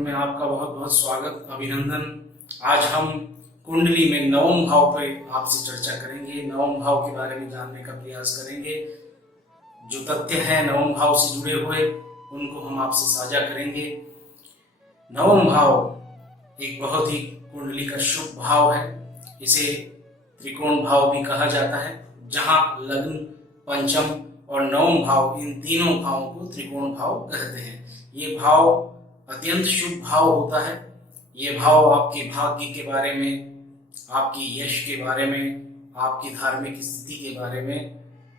कार्यक्रम में आपका बहुत बहुत स्वागत, अभिनंदन। आज हम कुंडली में नवम भाव पर आपसे चर्चा करेंगे, नवम भाव के बारे में जानने का प्रयास करेंगे। जो तथ्य हैं नवम भाव से जुड़े हुए उनको हम आपसे साझा करेंगे। नवम भाव एक बहुत ही कुंडली का शुभ भाव है। इसे त्रिकोण भाव भी कहा जाता है, जहां लग्न, पंचम और नवम भाव, इन तीनों भावों को त्रिकोण भाव कहते हैं। ये भाव अत्यंत शुभ भाव होता है। ये भाव आपके भाग्य के बारे में, आपकी यश के बारे में, आपकी धार्मिक स्थिति के बारे में,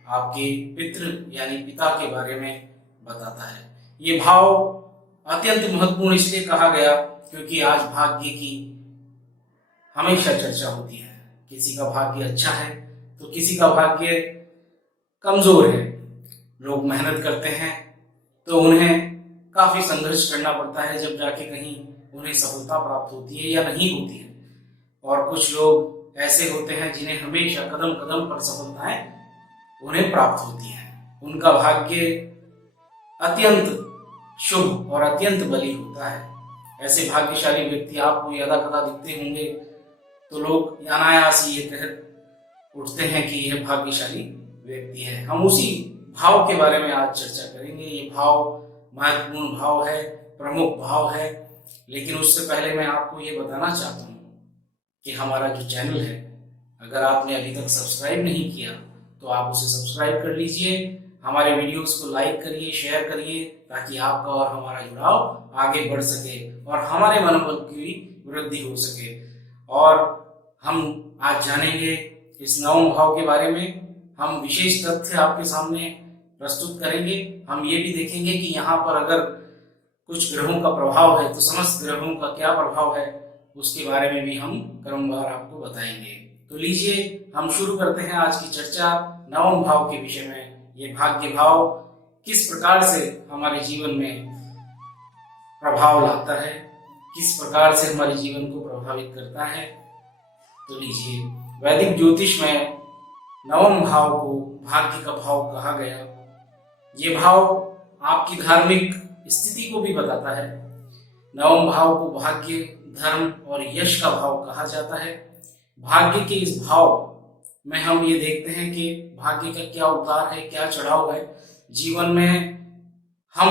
आपके पितृ यानी पिता के बारे में बताता है। ये भाव अत्यंत महत्वपूर्ण इसलिए कहा गया क्योंकि आज भाग्य की हमेशा चर्चा होती है। किसी का भाग्य अच्छा है तो किसी का भाग्य कमजोर है। लोग मेहनत करते हैं तो उन्हें काफी संघर्ष करना पड़ता है, जब जाके कहीं उन्हें सफलता प्राप्त होती है या नहीं होती है। और कुछ लोग ऐसे होते हैं जिन्हें हमेशा कदम कदम पर सफलताएं उन्हें प्राप्त होती हैं। उनका भाग्य अत्यंत शुभ और अत्यंत बली होता है। ऐसे भाग्यशाली व्यक्ति आपको यदा कदा दिखते होंगे तो लोग अनायास ये कह उठते हैं कि यह भाग्यशाली व्यक्ति है। हम उसी भाव के बारे में आज चर्चा करेंगे। ये भाव महत्वपूर्ण भाव है, प्रमुख भाव है। लेकिन उससे पहले मैं आपको ये बताना चाहता हूँ कि हमारा जो चैनल है, अगर आपने अभी तक सब्सक्राइब नहीं किया तो आप उसे सब्सक्राइब कर लीजिए। हमारे वीडियोस को लाइक करिए, शेयर करिए, ताकि आपका और हमारा जुड़ाव आगे बढ़ सके और हमारे मनोबल की वृद्धि हो सके। और हम आज जानेंगे इस नवम भाव के बारे में। हम विशेष तथ्य आपके सामने प्रस्तुत करेंगे। हम ये भी देखेंगे कि यहाँ पर अगर कुछ ग्रहों का प्रभाव है तो समस्त ग्रहों का क्या प्रभाव है, उसके बारे में भी हम क्रमवार आपको बताएंगे। तो लीजिए हम शुरू करते हैं आज की चर्चा नवम भाव के विषय में। ये भाग्य भाव किस प्रकार से हमारे जीवन में प्रभाव लाता है, किस प्रकार से हमारे जीवन को प्रभावित करता है। तो लीजिए, वैदिक ज्योतिष में नवम भाव को भाग्य का भाव कहा गया। ये भाव आपकी धार्मिक स्थिति को भी बताता है। नवम भाव को भाग्य, धर्म और यश का भाव कहा जाता है। भाग्य के इस भाव में हम ये देखते हैं कि भाग्य का क्या उतार है, क्या चढ़ाव है। जीवन में हम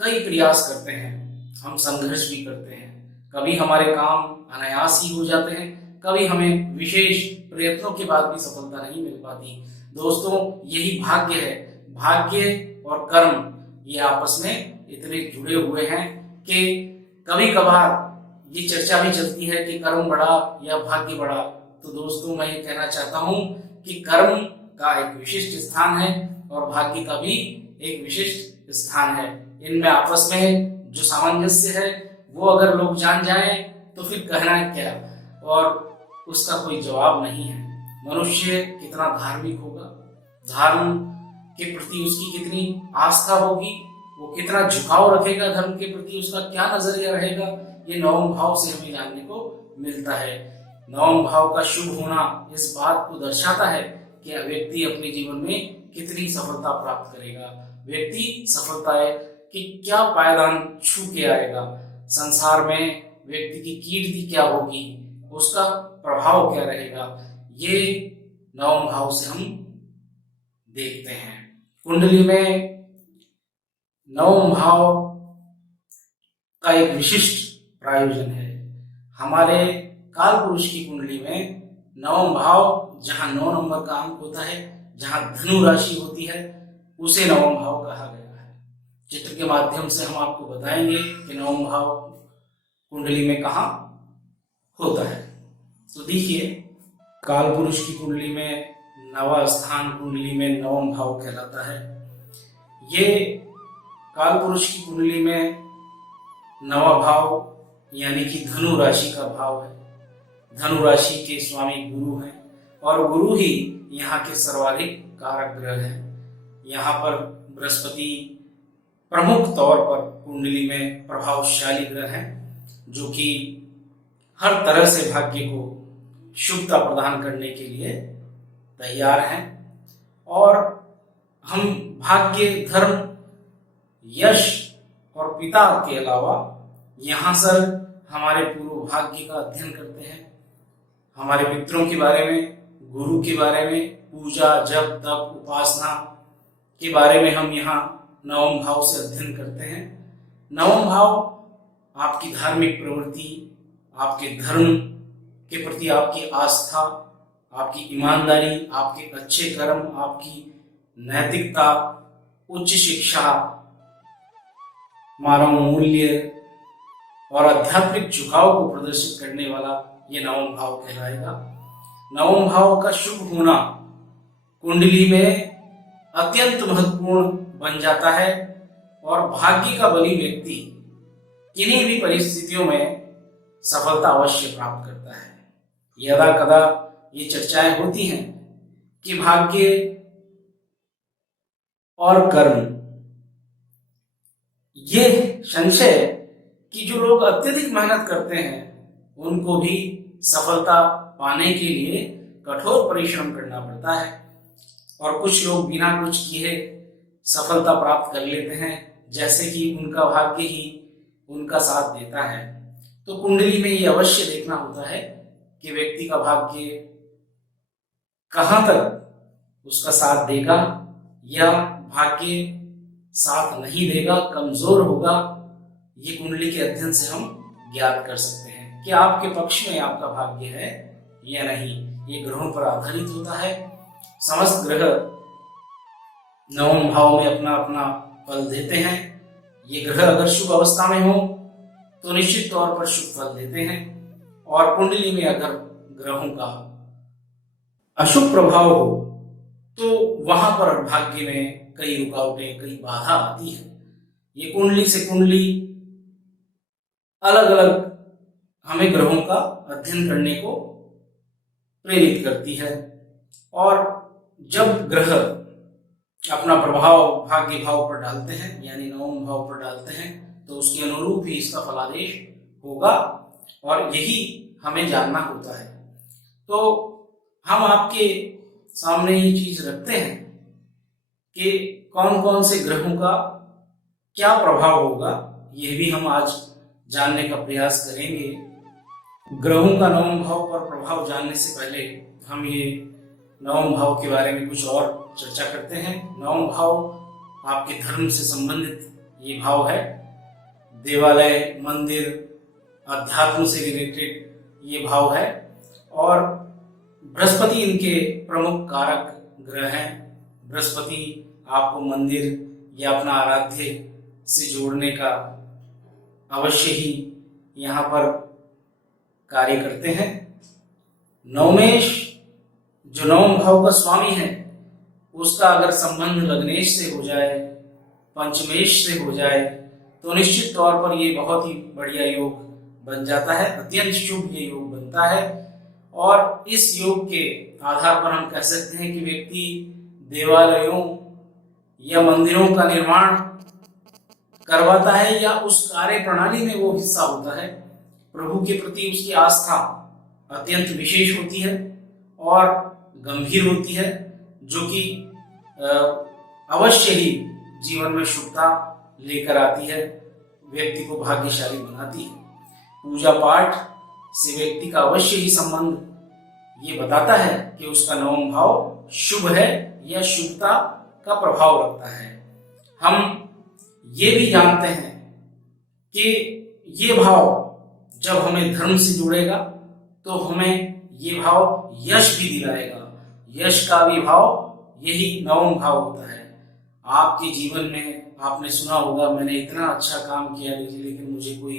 कई प्रयास करते हैं, हम संघर्ष भी करते हैं। कभी हमारे काम अनायास ही हो जाते हैं, कभी हमें विशेष प्रयत्नों के बाद भी सफलता नहीं मिल पाती। दोस्तों, यही भाग्य है। भाग्य और कर्म ये आपस में इतने जुड़े हुए हैं कि कभी कभार ये चर्चा भी चलती है कि कर्म बढ़ा या भाग्य बढ़ा। तो दोस्तों, मैं ये कहना चाहता हूं कि कर्म का एक विशिष्ट स्थान है और भाग्य का भी एक विशिष्ट स्थान है। इनमें आपस में जो सामंजस्य है वो अगर लोग जान जाएं तो फिर कहना क्या, और उसका कोई जवाब नहीं है। मनुष्य कितना धार्मिक होगा, धर्म के प्रति उसकी कितनी आस्था होगी, वो कितना झुकाव रखेगा धर्म के प्रति, उसका क्या नजरिया रहेगा, ये नवम भाव से हमें जानने को मिलता है। नवम भाव का शुभ होना इस बात को दर्शाता है कि व्यक्ति अपने जीवन में कितनी सफलता प्राप्त करेगा, व्यक्ति सफलताएं कि क्या पायदान छू के आएगा, संसार में व्यक्ति की कीर्ति क्या होगी, उसका प्रभाव क्या रहेगा। ये नवम भाव से हम देखते हैं। कुंडली में नवम भाव का एक विशिष्ट प्रायोजन है। हमारे काल पुरुष की कुंडली में नवम भाव जहां 9 नंबर का अंक होता है, जहां धनु राशि होती है, उसे नवम भाव कहा गया है। चित्र के माध्यम से हम आपको बताएंगे कि नवम भाव कुंडली में कहां होता है। तो देखिए, काल पुरुष की कुंडली में नवा स्थान कुंडली में नवम भाव कहलाता है। ये काल पुरुष की कुंडली में नवा भाव यानी कि धनु राशि का भाव है। धनु राशि के स्वामी गुरु हैं और गुरु ही यहाँ के सर्वाधिक कारक ग्रह हैं। यहाँ पर बृहस्पति प्रमुख तौर पर कुंडली में प्रभावशाली ग्रह हैं, जो कि हर तरह से भाग्य को शुभता प्रदान करने के लिए तैयार हैं। और हम भाग्य, धर्म, यश और पिता के अलावा यहाँ सर हमारे पूर्व भाग्य का अध्ययन करते हैं, हमारे पितरों के बारे में, गुरु के बारे में, पूजा जप तप उपासना के बारे में हम यहाँ नवम भाव से अध्ययन करते हैं। नवम भाव आपकी धार्मिक प्रवृत्ति, आपके धर्म के प्रति आपकी आस्था, आपकी ईमानदारी, आपके अच्छे कर्म, आपकी नैतिकता, उच्च शिक्षा, मानव मूल्य और आध्यात्मिक झुकाव को प्रदर्शित करने वाला ये नवम भाव कहलाएगा। नवम भाव का शुभ होना कुंडली में अत्यंत महत्वपूर्ण बन जाता है और भाग्य का बली व्यक्ति किन्हीं भी परिस्थितियों में सफलता अवश्य प्राप्त करता है। यदा कदा ये चर्चाएं होती हैं कि भाग्य और कर्म, ये संशय कि जो लोग अत्यधिक मेहनत करते हैं उनको भी सफलता पाने के लिए कठोर परिश्रम करना पड़ता है, और कुछ लोग बिना कुछ किए सफलता प्राप्त कर लेते हैं, जैसे कि उनका भाग्य ही उनका साथ देता है। तो कुंडली में ये अवश्य देखना होता है कि व्यक्ति का भाग्य कहां तक उसका साथ देगा या भाग्य साथ नहीं देगा, कमजोर होगा। ये कुंडली के अध्ययन से हम ज्ञात कर सकते हैं कि आपके पक्ष में आपका भाग्य है या नहीं। ये ग्रहों पर आधारित होता है। समस्त ग्रह नवम भाव में अपना अपना फल देते हैं। ये ग्रह अगर शुभ अवस्था में हो तो निश्चित तौर पर शुभ फल देते हैं, और कुंडली में अगर ग्रहों का अशुभ प्रभाव हो तो वहां पर भाग्य में कई रुकावटें, कई बाधा आती है। ये कुंडली से कुंडली अलग अलग हमें ग्रहों का अध्ययन करने को प्रेरित करती है, और जब ग्रह अपना प्रभाव भाग्य भाव पर डालते हैं यानी नवम भाव पर डालते हैं तो उसके अनुरूप ही इसका फलादेश होगा, और यही हमें जानना होता है। तो हम आपके सामने ये चीज रखते हैं कि कौन कौन से ग्रहों का क्या प्रभाव होगा, यह भी हम आज जानने का प्रयास करेंगे। ग्रहों का नवम भाव पर प्रभाव जानने से पहले हम ये नवम भाव के बारे में कुछ और चर्चा करते हैं। नवम भाव आपके धर्म से संबंधित ये भाव है। देवालय, मंदिर, अध्यात्म से रिलेटेड ये भाव है, और बृहस्पति इनके प्रमुख कारक ग्रह हैं। बृहस्पति आपको मंदिर या अपना आराध्य से जोड़ने का अवश्य ही यहाँ पर कार्य करते हैं। नवमेश जो नवम भाव का स्वामी है उसका अगर संबंध लग्नेश से हो जाए, पंचमेश से हो जाए तो निश्चित तौर पर ये बहुत ही बढ़िया योग बन जाता है, अत्यंत शुभ ये योग बनता है। और इस योग के आधार पर हम कह सकते हैं कि व्यक्ति देवालयों या मंदिरों का निर्माण करवाता है या उस कार्य प्रणाली में वो हिस्सा होता है। प्रभु के प्रति उसकी आस्था अत्यंत विशेष होती है और गंभीर होती है, जो कि अवश्य ही जीवन में शुभता लेकर आती है, व्यक्ति को भाग्यशाली बनाती है। पूजा पाठ से व्यक्ति का अवश्य ही संबंध ये बताता है कि उसका नवम भाव शुभ है या शुभता का प्रभाव रखता है। हम ये भी जानते हैं कि ये भाव जब हमें धर्म से जुड़ेगा तो हमें ये भाव यश भी दिलाएगा। यश का भी भाव यही नवम भाव होता है। आपके जीवन में आपने सुना होगा, मैंने इतना अच्छा काम किया लेकिन मुझे कोई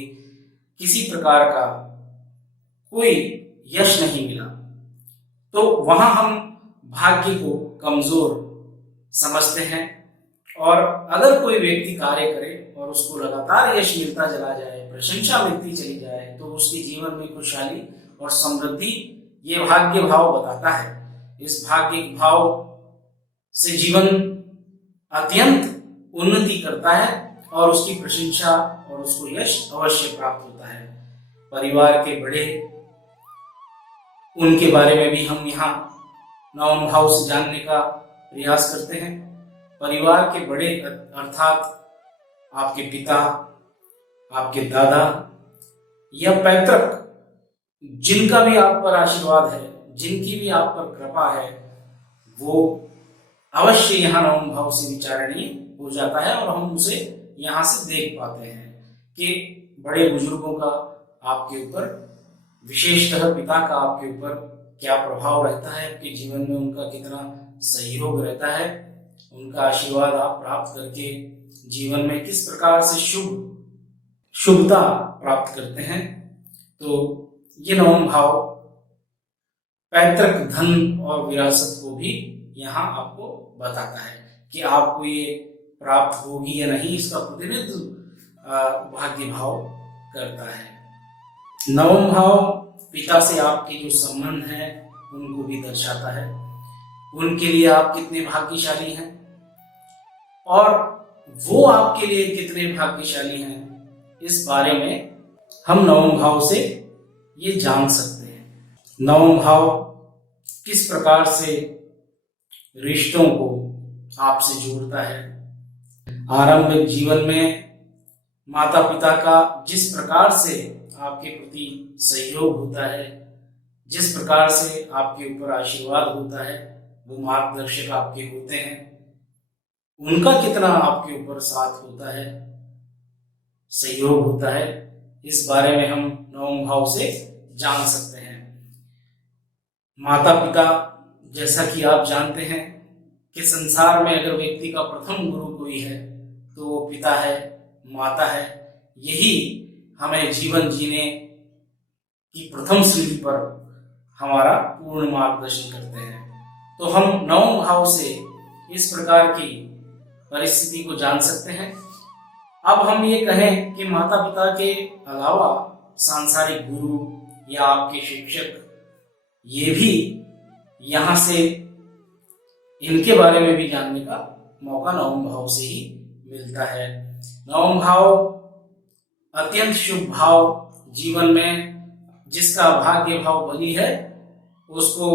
किसी प्रकार का कोई यश नहीं मिला, तो वहां हम भाग्य को कमजोर समझते हैं। और अगर कोई व्यक्ति कार्य करे और उसको लगातार यश मिलता चला जाए, प्रशंसा मिलती चली जाए, तो उसके जीवन में खुशहाली और समृद्धि ये भाग्य भाव बताता है। इस भाग्य भाव से जीवन अत्यंत उन्नति करता है और उसकी प्रशंसा और उसको यश अवश्य प्राप्त होता है। परिवार के बड़े, उनके बारे में भी हम यहाँ नवम भाव से जानने का प्रयास करते हैं। परिवार के बड़े अर्थात आपके पिता, आपके दादा, या पैतृक जिनका भी आप पर आशीर्वाद है, जिनकी भी आप पर कृपा है, वो अवश्य यहाँ नवम भाव से विचारणीय हो जाता है और हम उसे यहाँ से देख पाते हैं कि बड़े बुजुर्गों का आपके ऊपर, विशेषतः पिता का आपके ऊपर क्या प्रभाव रहता है, आपके जीवन में उनका कितना सहयोग रहता है, उनका आशीर्वाद आप प्राप्त करके जीवन में किस प्रकार से शुभता प्राप्त करते हैं। तो ये नवम भाव पैतृक धन और विरासत को भी यहाँ आपको बताता है कि आपको ये प्राप्त होगी या नहीं, इसका प्रतिनिधित्व भाग्य भाव करता है। नवम भाव पिता से आपके जो संबंध है उनको भी दर्शाता है, उनके लिए आप कितने भाग्यशाली हैं और वो आपके लिए कितने भाग्यशाली हैं, इस बारे में हम नवम भाव से ये जान सकते हैं। नवम भाव किस प्रकार से रिश्तों को आपसे जोड़ता है। आरंभिक जीवन में माता पिता का जिस प्रकार से आपके प्रति सहयोग होता है, जिस प्रकार से आपके ऊपर आशीर्वाद होता है, वो मार्गदर्शक आपके होते हैं, उनका कितना आपके ऊपर साथ होता है, सहयोग होता है, इस बारे में हम नवम भाव से जान सकते हैं। माता पिता, जैसा कि आप जानते हैं कि संसार में अगर व्यक्ति का प्रथम गुरु कोई है तो वो पिता है, माता है। यही हमें जीवन जीने की प्रथम सीढ़ी पर हमारा पूर्ण मार्गदर्शन करते हैं। तो हम नवम भाव से इस प्रकार की परिस्थिति को जान सकते हैं। अब हम ये कहें कि माता पिता के अलावा सांसारिक गुरु या आपके शिक्षक, ये भी यहाँ से इनके बारे में भी जानने का मौका नवम भाव से ही मिलता है। नवम भाव अत्यंत शुभ भाव, जीवन में जिसका भाग्य भाव बली है उसको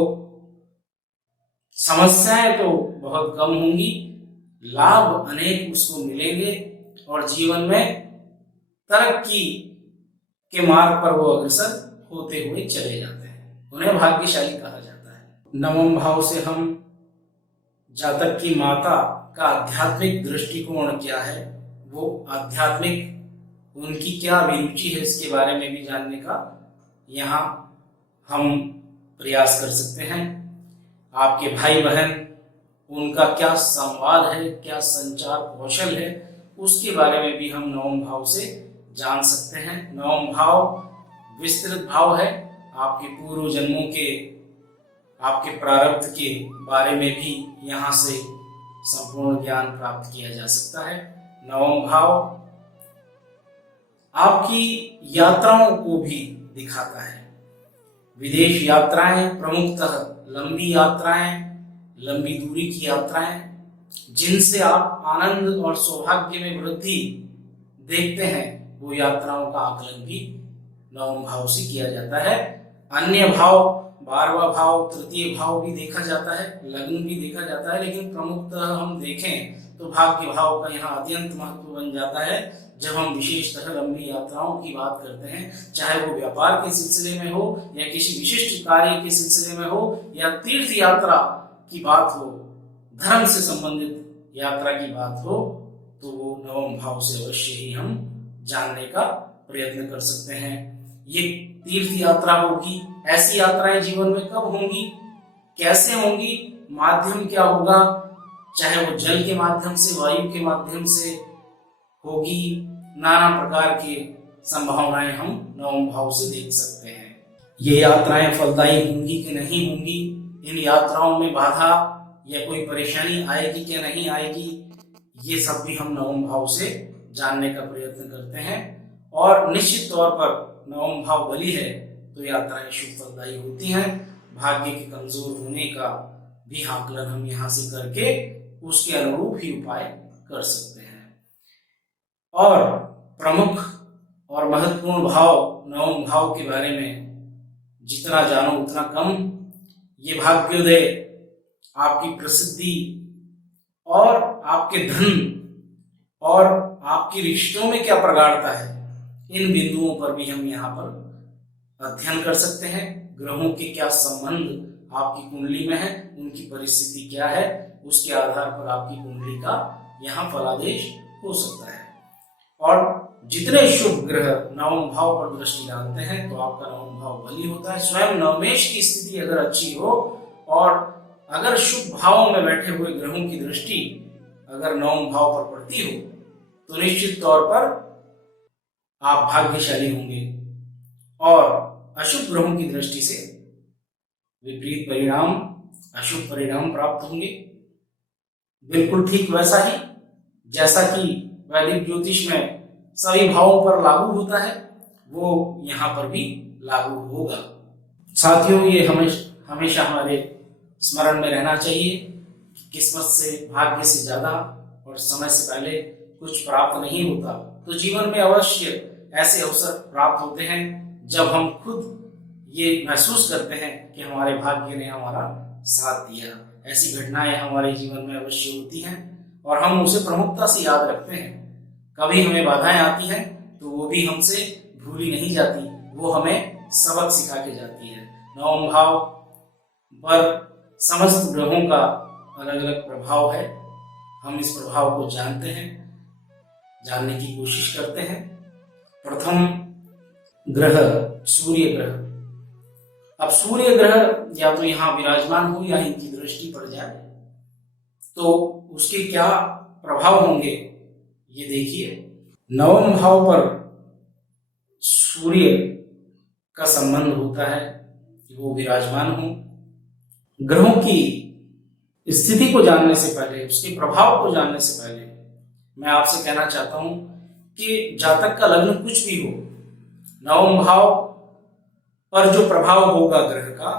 समस्याएं तो बहुत कम होंगी, लाभ अनेक उसको मिलेंगे और जीवन में तरक्की के मार्ग पर वो अग्रसर होते हुए चले जाते हैं, उन्हें भाग्यशाली कहा जाता है। नवम भाव से हम जातक की माता का आध्यात्मिक दृष्टिकोण क्या है, वो आध्यात्मिक उनकी क्या अभिरुचि है, इसके बारे में भी जानने का यहाँ हम प्रयास कर सकते हैं। आपके भाई बहन, उनका क्या संवाद है, क्या संचार कौशल है, उसके बारे में भी हम नवम भाव से जान सकते हैं। नवम भाव विस्तृत भाव है, आपके पूर्व जन्मों के, आपके प्रारब्ध के बारे में भी यहाँ से संपूर्ण ज्ञान प्राप्त किया जा सकता है। नवम भाव आपकी यात्राओं को भी दिखाता है। विदेश यात्राएं, प्रमुखतः लंबी यात्राएं, लंबी दूरी की यात्राएं, जिनसे आप आनंद और सौभाग्य में वृद्धि देखते हैं, वो यात्राओं का आकलन भी नवम भाव से किया जाता है। अन्य भाव, 12वां भाव, तृतीय भाव भी देखा जाता है, लग्न भी देखा जाता है, लेकिन प्रमुखतः हम देखें तो भाग्य भाव का यहाँ अत्यंत महत्व बन जाता है जब हम विशेषतः लंबी यात्राओं की बात करते हैं, चाहे वो व्यापार के सिलसिले में हो या किसी विशिष्ट कार्य के सिलसिले में हो या तीर्थ यात्रा की बात हो, धर्म से संबंधित यात्रा की बात हो, तो वो नवम भाव से अवश्य ही हम जानने का प्रयत्न कर सकते हैं। ये तीर्थ यात्रा होगी, ऐसी यात्राएं जीवन में कब होंगी, कैसे होंगी, माध्यम क्या होगा, चाहे वो जल के माध्यम से, वायु के माध्यम से होगी, नाना प्रकार की संभावनाएं हम नवम भाव से देख सकते हैं। ये यात्राएं फलदायी होंगी कि नहीं होंगी, इन यात्राओं में बाधा या कोई परेशानी आएगी कि नहीं आएगी, ये सब भी हम नवम भाव से जानने का प्रयत्न करते हैं। और निश्चित तौर पर नवम भाव बली है तो यात्राएं शुभ फलदायी होती हैं। भाग्य के कमजोर होने का भी आकलन हम यहाँ से करके उसके अनुरूप ही उपाय कर सकते हैं। और प्रमुख और महत्वपूर्ण भाव नवम भाव के बारे में जितना जानो उतना कम। ये भाग्योदय आपकी प्रसिद्धि और आपके धन और आपके रिश्तों में क्या प्रगाढ़ता है, इन बिंदुओं पर भी हम यहाँ पर अध्ययन कर सकते हैं। ग्रहों के क्या संबंध आपकी कुंडली में है, उनकी परिस्थिति क्या है, उसके आधार पर आपकी कुंडली का यहाँ फलादेश हो सकता है। और जितने शुभ ग्रह नवम भाव पर दृष्टि डालते हैं तो आपका नवम भाव बली होता है। स्वयं नवमेश की स्थिति अगर अच्छी हो और अगर शुभ भावों में बैठे हुए ग्रहों की दृष्टि अगर नवम भाव पर पड़ती हो तो निश्चित तौर पर आप भाग्यशाली होंगे और अशुभ ग्रहों की दृष्टि से विपरीत परिणाम, अशुभ परिणाम प्राप्त होंगे। बिल्कुल ठीक वैसा ही जैसा कि वैदिक ज्योतिष में सभी भावों पर लागू होता है, वो यहाँ पर भी लागू होगा। साथियों, ये हमेशा हमारे स्मरण में रहना चाहिए कि किस्मत से, भाग्य से ज्यादा और समय से पहले कुछ प्राप्त नहीं होता। तो जीवन में अवश्य ऐसे अवसर प्राप्त होते हैं जब हम खुद ये महसूस करते हैं कि हमारे भाग्य ने हमारा साथ दिया। ऐसी घटनाएं हमारे जीवन में अवश्य होती हैं और हम उसे प्रमुखता से याद रखते हैं। कभी हमें बाधाएं आती हैं तो वो भी हमसे भूली नहीं जाती, वो हमें सबक सिखा के जाती है। नवम भाव पर समस्त ग्रहों का अलग अलग प्रभाव है। हम इस प्रभाव को जानते हैं, जानने की कोशिश करते हैं। प्रथम ग्रह सूर्य ग्रह। अब सूर्य ग्रह या तो यहाँ विराजमान हो या इनकी दृष्टि पड़ जाए तो उसके क्या प्रभाव होंगे ये देखिए। नवम भाव पर सूर्य का संबंध होता है कि वो विराजमान हो। ग्रहों की स्थिति को जानने से पहले, उसके प्रभाव को जानने से पहले मैं आपसे कहना चाहता हूं कि जातक का लग्न कुछ भी हो, नवम भाव पर जो प्रभाव होगा ग्रह का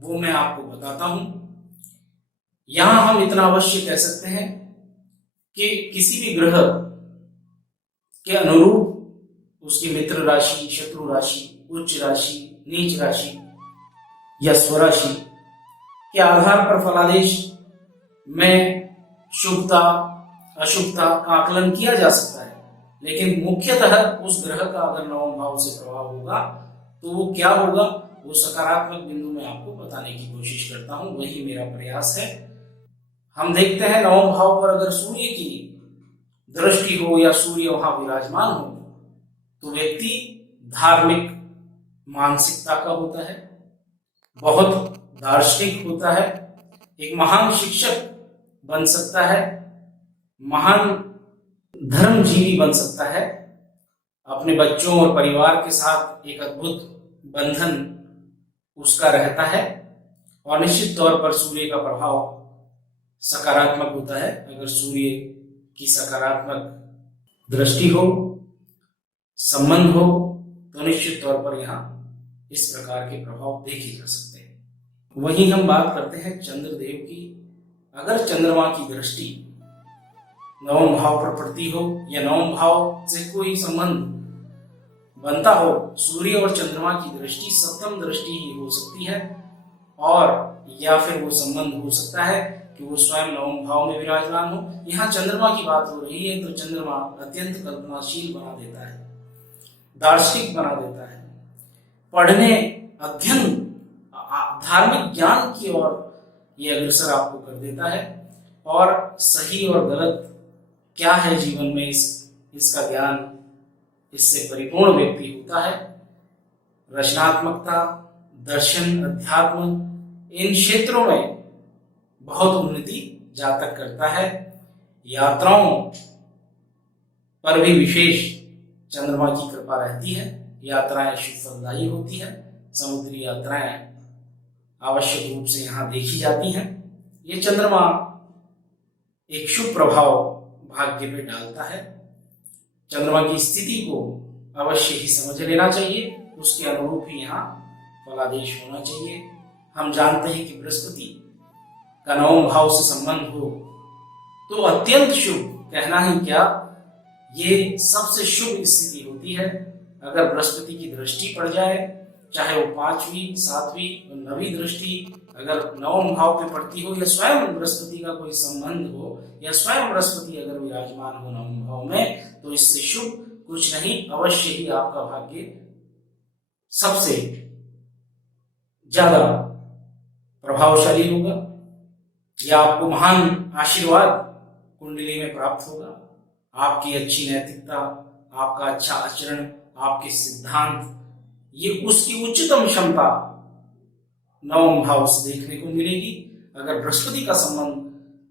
वो मैं आपको बताता हूं। यहां हम इतना अवश्य कह सकते हैं कि किसी भी ग्रह के अनुरूप उसकी मित्र राशि, शत्रु राशि, उच्च राशि, नीच राशि या स्वराशि के आधार पर फलादेश में शुभता अशुभता का आकलन किया जा सकता है। लेकिन मुख्यतः उस ग्रह का अगर नवम भाव से प्रभाव होगा तो वो क्या होगा, वो सकारात्मक बिंदु में आपको बताने की कोशिश करता हूं, वही मेरा प्रयास है। हम देखते हैं नवम भाव पर अगर सूर्य की दृष्टि हो या सूर्य वहां विराजमान हो तो व्यक्ति धार्मिक मानसिकता का होता है, बहुत दार्शनिक होता है, एक महान शिक्षक बन सकता है, महान धर्मजीवी बन सकता है, अपने बच्चों और परिवार के साथ एक अद्भुत बंधन उसका रहता है और निश्चित तौर पर सूर्य का प्रभाव सकारात्मक होता है। अगर सूर्य की सकारात्मक दृष्टि हो, संबंध हो तो निश्चित तौर पर यहाँ इस प्रकार के प्रभाव देखे जा सकते हैं। वहीं हम बात करते हैं चंद्रदेव की। अगर चंद्रमा की दृष्टि नवम भाव पर पड़ती हो या नवम भाव से कोई संबंध बनता हो, सूर्य और चंद्रमा की दृष्टि सप्तम दृष्टि ही हो सकती है और या फिर वो संबंध हो सकता है कि वो स्वयं नवम भाव में विराजमान हो। यहाँ चंद्रमा की बात हो रही है तो चंद्रमा अत्यंत कल्पनाशील बना देता है, दार्शनिक बना देता है, पढ़ने, अध्ययन, धार्मिक ज्ञान की ओर ये अग्रसर आपको कर देता है और सही और गलत क्या है जीवन में इसका ज्ञान इससे परिपूर्ण व्यक्ति होता है। रचनात्मकता, दर्शन, अध्यात्म, इन क्षेत्रों में बहुत उन्नति जातक करता है। यात्राओं पर भी विशेष चंद्रमा की कृपा रहती है, यात्राएं शुभ फलदायी होती है, समुद्री यात्राएं आवश्यक रूप से यहाँ देखी जाती हैं। ये चंद्रमा एक शुभ प्रभाव भाग्य पे डालता है। चंद्रमा की स्थिति को अवश्य ही समझ लेना चाहिए, उसके अनुरूप ही यहाँ फलादेश होना चाहिए। हम जानते हैं कि बृहस्पति का नवम भाव से संबंध हो तो अत्यंत शुभ, कहना ही क्या, ये सबसे शुभ स्थिति होती है। अगर बृहस्पति की दृष्टि पड़ जाए, चाहे वो 5वीं, 7वीं, 9वीं दृष्टि अगर नवम भाव पे पड़ती हो या स्वयं बृहस्पति का कोई संबंध हो या स्वयं बृहस्पति अगर विराजमान हो नवम भाव में, तो इससे शुभ कुछ नहीं, अवश्य ही आपका भाग्य सबसे ज्यादा प्रभावशाली होगा या आपको महान आशीर्वाद कुंडली में प्राप्त होगा। आपकी अच्छी नैतिकता, आपका अच्छा आचरण, आपके सिद्धांत, ये उसकी उच्चतम क्षमता नवम भाव से देखने को मिलेगी। अगर बृहस्पति का संबंध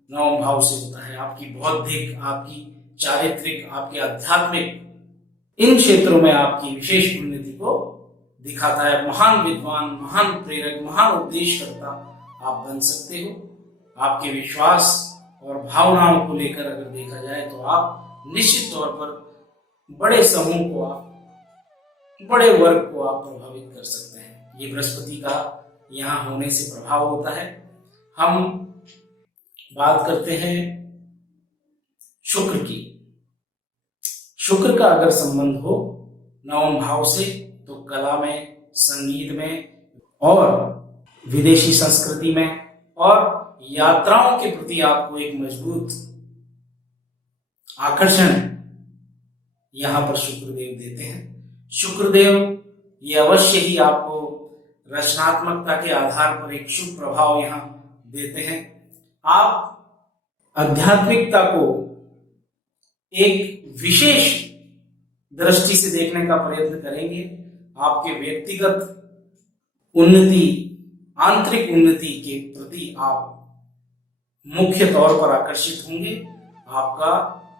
नवम भाव से होता है, आपकी बौद्धिक, आपकी चारित्रिक, आपकी आध्यात्मिक, इन क्षेत्रों में आपकी विशेष उन्नति को दिखाता है। महान विद्वान, महान प्रेरक, महान उपदेशकर्ता आप बन सकते हो। आपके विश्वास और भावनाओं को लेकर अगर देखा जाए तो आप निश्चित तौर पर बड़े समूह को, आप बड़े वर्ग को आप प्रभावित कर सकते हैं। ये बृहस्पति का यहाँ होने से प्रभाव होता है। हम बात करते हैं शुक्र की। शुक्र का अगर संबंध हो नवम भाव से तो कला में, संगीत में और विदेशी संस्कृति में और यात्राओं के प्रति आपको एक मजबूत आकर्षण यहां पर शुक्रदेव देते हैं। शुक्रदेव ये अवश्य ही आपको रचनात्मकता के आधार पर एक शुभ प्रभाव यहां देते हैं। आप आध्यात्मिकता को एक विशेष दृष्टि से देखने का प्रयत्न करेंगे। आपके व्यक्तिगत उन्नति, आंतरिक उन्नति के प्रति आप मुख्य तौर पर आकर्षित होंगे। आपका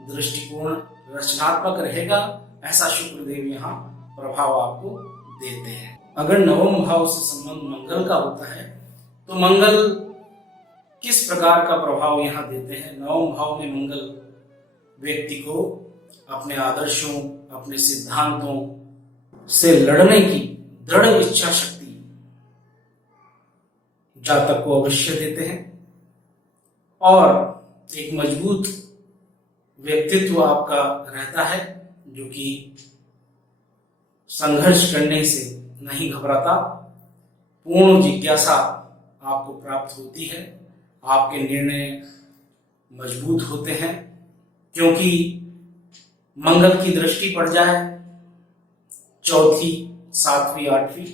दृष्टिकोण रचनात्मक रहेगा, ऐसा शुक्रदेव यहाँ प्रभाव आपको देते हैं। अगर नवम भाव से संबंध मंगल का होता है तो मंगल किस प्रकार का प्रभाव यहाँ देते हैं? नवम भाव में मंगल व्यक्ति को अपने आदर्शों, अपने सिद्धांतों से लड़ने की दृढ़ इच्छा शक्ति जातक को अवश्य देते हैं और एक मजबूत व्यक्तित्व आपका रहता है जो कि संघर्ष करने से नहीं घबराता। पूर्ण जिज्ञासा आपको प्राप्त होती है। आपके निर्णय मजबूत होते हैं क्योंकि मंगल की दृष्टि पड़ जाए चौथी, सातवीं, आठवीं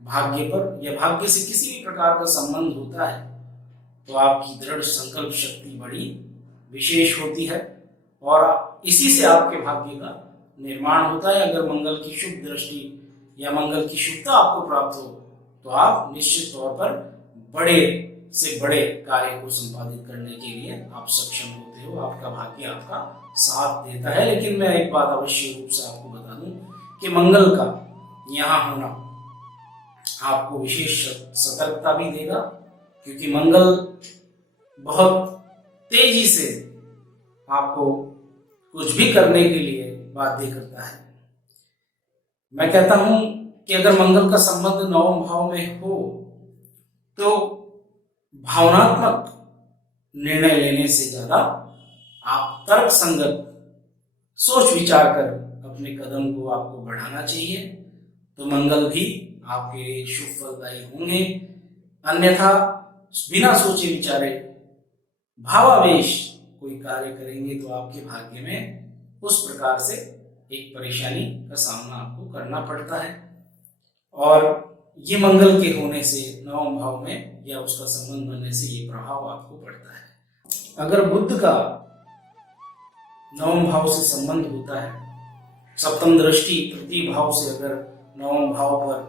भाग्य पर या भाग्य से किसी भी प्रकार का संबंध होता है तो आपकी दृढ़ संकल्प शक्ति बड़ी विशेष होती है और इसी से आपके भाग्य का निर्माण होता है। अगर मंगल की शुभ दृष्टि या मंगल की शुभता आपको प्राप्त हो तो आप निश्चित तौर पर बड़े से बड़े कार्य को संपादित करने के लिए आप सक्षम होते हो। आपका भाग्य आपका साथ देता है। लेकिन मैं एक बात अवश्य रूप से आपको बता दूं कि मंगल का यहाँ होना आपको विशेष सतर्कता भी देगा क्योंकि मंगल बहुत तेजी से आपको कुछ भी करने के लिए बाध्य करता है। मैं कहता हूं कि अगर मंगल का संबंध नवम भाव में हो तो भावनात्मक निर्णय लेने से ज्यादा आप तर्क संगत सोच विचार कर अपने कदम को आपको बढ़ाना चाहिए तो मंगल भी आपके लिए शुभ फलदायी होंगे। अन्यथा बिना सोचे विचारे भावावेश कोई कार्य करेंगे तो आपके भाग्य में उस प्रकार से एक परेशानी का सामना आपको करना पड़ता है। और ये मंगल के होने से नवम भाव में या उसका संबंध बनने से ये प्रभाव आपको पड़ता है। अगर बुध का नवम भाव से संबंध होता है, सप्तम दृष्टि तृतीय भाव से अगर नवम भाव पर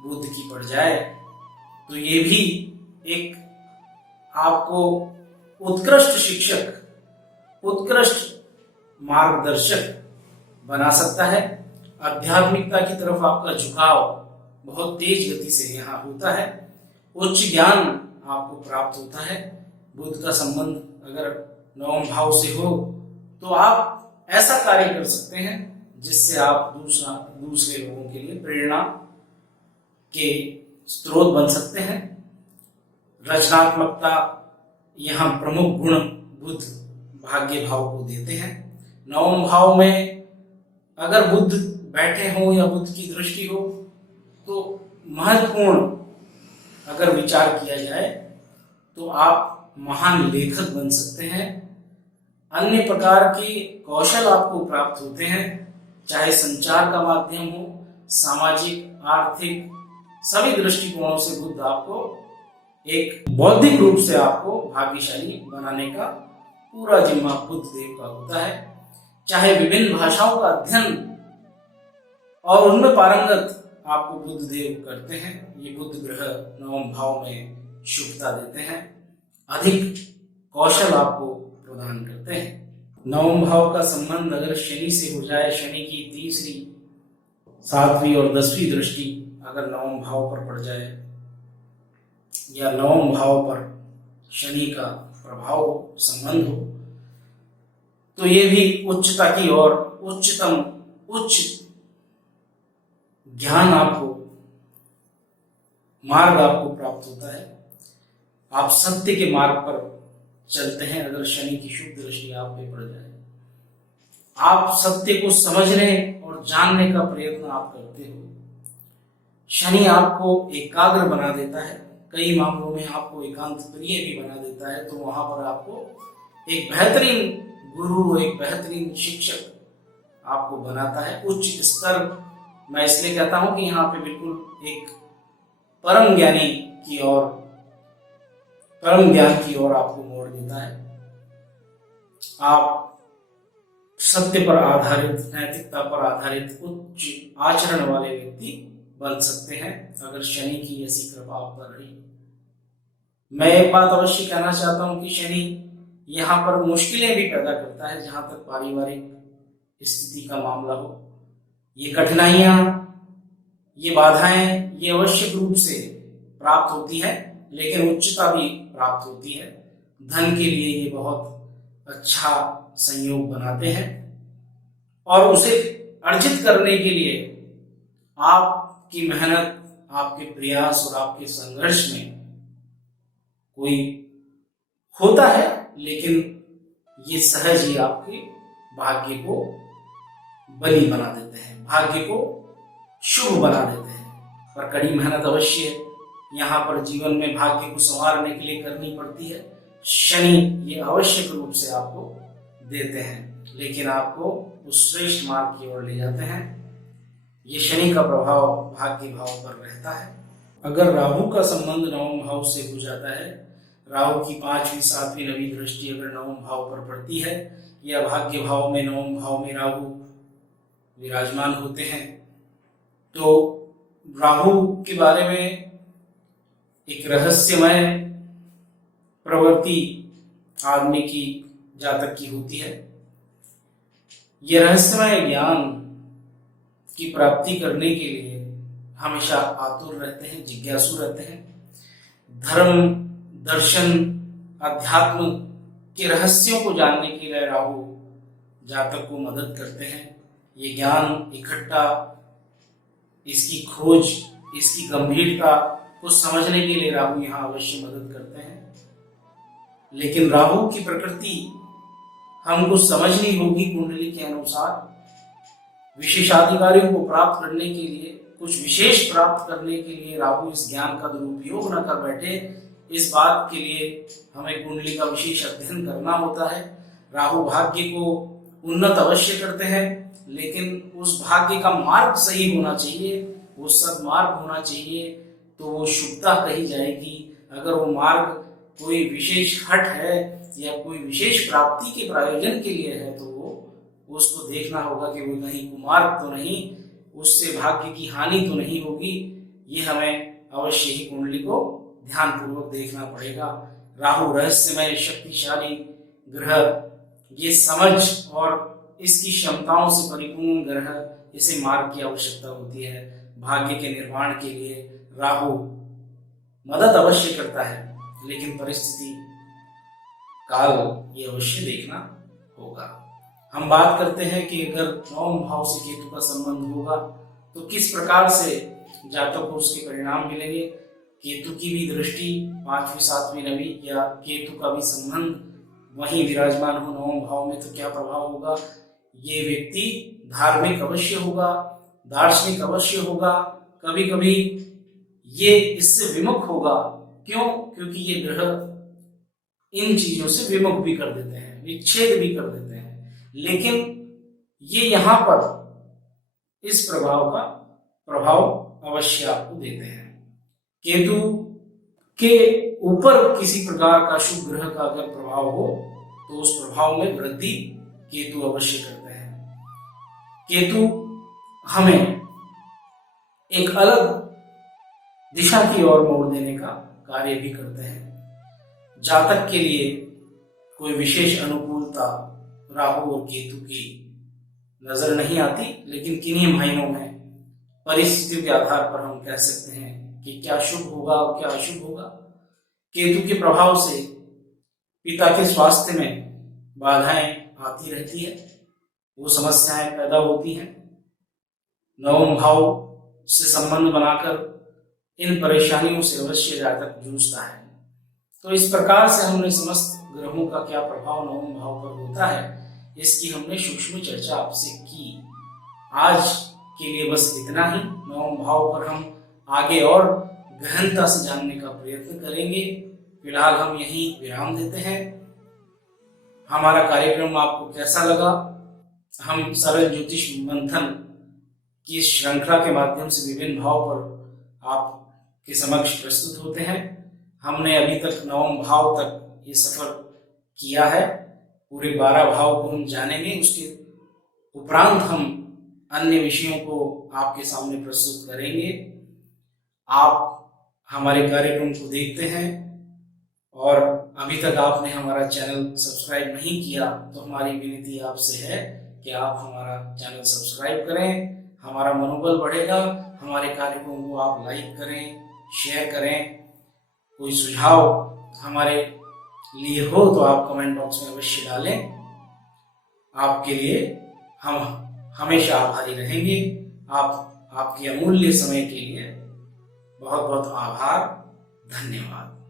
बुध की पड़ जाए तो ये भी एक आपको उत्कृष्ट शिक्षक, उत्कृष्ट मार्गदर्शक बना सकता है। आध्यात्मिकता की तरफ आपका झुकाव बहुत तेज गति से यहाँ होता है। उच्च ज्ञान आपको प्राप्त होता है। बुध का संबंध अगर नवम भाव से हो तो आप ऐसा कार्य कर सकते हैं जिससे आप दूसरे लोगों के लिए प्रेरणा के स्रोत बन सकते हैं। रचनात्मकता यहाँ प्रमुख गुण बुध भाग्य भाव को देते हैं। नवम भाव में अगर बुध बैठे हो या बुध की दृष्टि हो तो महत्वपूर्ण अगर विचार किया जाए तो आप महान लेखक बन सकते हैं। अन्य प्रकार के कौशल आपको प्राप्त होते हैं चाहे संचार का माध्यम हो, सामाजिक, आर्थिक, सभी दृष्टिकोणों से बुध आपको एक बौद्धिक रूप से आपको भाग्यशाली बनाने का पूरा जिम्मा बुध देव का होता है। चाहे विभिन्न भाषाओं का अध्ययन और उनमें पारंगत आपको बुध देव करते हैं। ये बुध ग्रह नवम भाव में शुभता देते हैं, अधिक कौशल आपको प्रदान करते हैं। नवम भाव का संबंध अगर शनि से हो जाए, शनि की तीसरी, 7वीं और 10वीं दृष्टि अगर नवम भाव पर पड़ जाए या नवम भाव पर शनि का प्रभाव संबंध हो, तो ये भी उच्चता की और उच्च ज्ञान आपको, मार्ग आपको प्राप्त होता है। आप सत्य के मार्ग पर चलते हैं अगर शनि की शुभ दृष्टि आप पे पड़ जाए। आप सत्य को समझने और जानने का प्रयत्न आप करते हो। शनि आपको एकाग्र बना देता है, कई मामलों में आपको एकांत प्रिय भी बना देता है। तो वहां पर आपको एक बेहतरीन गुरु, एक बेहतरीन शिक्षक आपको बनाता है। उच्च स्तर, मैं इसलिए कहता हूं कि यहाँ पे बिल्कुल एक परम ज्ञानी की ओर, परम ज्ञान की ओर आपको मोड़ देता है। आप सत्य पर आधारित, नैतिकता पर आधारित उच्च आचरण वाले व्यक्ति बन सकते हैं अगर शनि की ऐसी कृपा आप पर रही। मैं एक बात अवश्य कहना चाहता हूं कि शनि यहाँ पर मुश्किलें भी पैदा करता है जहां तक पारिवारिक स्थिति का मामला हो। ये कठिनाइयां, ये बाधाएं, ये आवश्यक रूप से प्राप्त होती है, लेकिन उच्चता भी प्राप्त होती है। धन के लिए ये बहुत अच्छा संयोग बनाते हैं और उसे अर्जित करने के लिए आपकी मेहनत, आपके प्रयास और आपके संघर्ष में कोई होता है, लेकिन ये सहज ही आपके भाग्य को बली बना देते हैं, भाग्य को शुभ बना देते हैं। पर कड़ी मेहनत अवश्य यहाँ पर जीवन में भाग्य को संवारने के लिए करनी पड़ती है। शनि ये आवश्यक रूप से आपको देते हैं, लेकिन आपको उस श्रेष्ठ मार्ग की ओर ले जाते हैं। ये शनि का प्रभाव भाग्य भाव पर रहता है। अगर राहु का संबंध नवम भाव से हो जाता है, राहु की 5वीं, 7वीं, 9वीं दृष्टि अगर नवम भाव पर पड़ती है या भाग्य भाव में, नवम भाव में राहु विराजमान होते हैं, तो राहु के बारे में एक रहस्यमय प्रवृत्ति आदमी की, जातक की होती है। यह रहस्यमय ज्ञान की प्राप्ति करने के लिए हमेशा आतुर रहते हैं, जिज्ञासु रहते हैं। धर्म, दर्शन, अध्यात्म के रहस्यों को जानने के लिए राहु जातक को मदद करते हैं। ये ज्ञान इकट्ठा, इसकी खोज, इसकी गंभीरता को समझने के लिए राहु यहाँ अवश्य मदद करते हैं। लेकिन राहु की प्रकृति हमको समझनी होगी कुंडली के अनुसार। विशेषाधिकारियों को प्राप्त करने के लिए, कुछ विशेष प्राप्त करने के लिए राहु इस ज्ञान का दुरुपयोग न कर बैठे, इस बात के लिए हमें कुंडली का विशेष अध्ययन करना होता है। राहु भाग्य को उन्नत अवश्य करते हैं, लेकिन उस भाग्य का मार्ग सही होना चाहिए, वो सद्मार्ग होना चाहिए, तो वो शुभता कही जाएगी। अगर वो मार्ग कोई विशेष हट है या कोई विशेष प्राप्ति के प्रयोजन के लिए है, तो वो उसको देखना होगा कि वो कहीं कुमार्ग तो नहीं, उससे भाग्य की हानि तो नहीं होगी। ये हमें अवश्य ही कुंडली को ध्यानपूर्वक देखना पड़ेगा। राहु रहस्यमय, शक्तिशाली ग्रह, ये समझ और इसकी क्षमताओं से परिपूर्ण ग्रह, इसे मार्ग की आवश्यकता होती है। भाग्य के निर्माण के लिए राहु मदद अवश्य करता है, लेकिन परिस्थिति काल ये अवश्य देखना होगा। हम बात करते हैं कि अगर नवम भाव से केतु का संबंध होगा तो किस प्रकार से जातक को उसके परिणाम मिलेंगे। केतु की भी दृष्टि 5वीं, 7वीं, 9वीं या केतु का भी संबंध वहीं विराजमान हो नवम भाव में, तो क्या प्रभाव होगा। ये व्यक्ति धार्मिक अवश्य होगा, दार्शनिक अवश्य होगा, कभी कभी ये इससे विमुख होगा। क्यों? क्योंकि ये ग्रह इन चीजों से विमुख भी कर देते हैं, विच्छेद भी कर देते हैं। लेकिन ये यहाँ पर इस प्रभाव का प्रभाव अवश्य आपको देते हैं। केतु के ऊपर किसी प्रकार का शुभ ग्रह का अगर प्रभाव हो तो उस प्रभाव में वृद्धि केतु अवश्य करते हैं। केतु हमें एक अलग दिशा की ओर मोड़ देने का कार्य भी करते हैं। जातक के लिए कोई विशेष अनुकूलता राहु और केतु की नजर नहीं आती, लेकिन किन्हीं महीनों में परिस्थितियों के आधार पर हम कह सकते हैं कि क्या शुभ होगा और क्या अशुभ होगा। केतु के प्रभाव से पिता के स्वास्थ्य में बाधाएं आती रहती है, वो समस्याएं पैदा होती हैं। नवम भाव से संबंध बनाकर इन परेशानियों से अवश्य जातक जूझता है। तो इस प्रकार से हमने समस्त ग्रहों का क्या प्रभाव नवम भाव पर होता है, इसकी हमने सूक्ष्म चर्चा आपसे की। आज के लिए बस इतना ही। नवम भाव पर हम आगे और गहनता से जानने का प्रयत्न करेंगे। फिलहाल हम यहीं विराम देते हैं। हमारा कार्यक्रम आपको कैसा लगा? हम सरल ज्योतिष मंथन की श्रृंखला के माध्यम से विभिन्न भाव पर आपके समक्ष प्रस्तुत होते हैं। हमने अभी तक नवम भाव तक ये सफर किया है। पूरे 12 भाव को हम जानेंगे, उसके उपरांत हम अन्य विषयों को आपके सामने प्रस्तुत करेंगे। आप हमारे कार्यक्रम को देखते हैं और अभी तक आपने हमारा चैनल सब्सक्राइब नहीं किया तो हमारी विनती आपसे है कि आप हमारा चैनल सब्सक्राइब करें। हमारा मनोबल बढ़ेगा। हमारे कार्यक्रम को आप लाइक करें, शेयर करें। कोई सुझाव हमारे लिए हो तो आप कमेंट बॉक्स में अवश्य डालें। आपके लिए हम हमेशा आभारी रहेंगे। आपके अमूल्य समय के लिए बहुत बहुत आभार। धन्यवाद।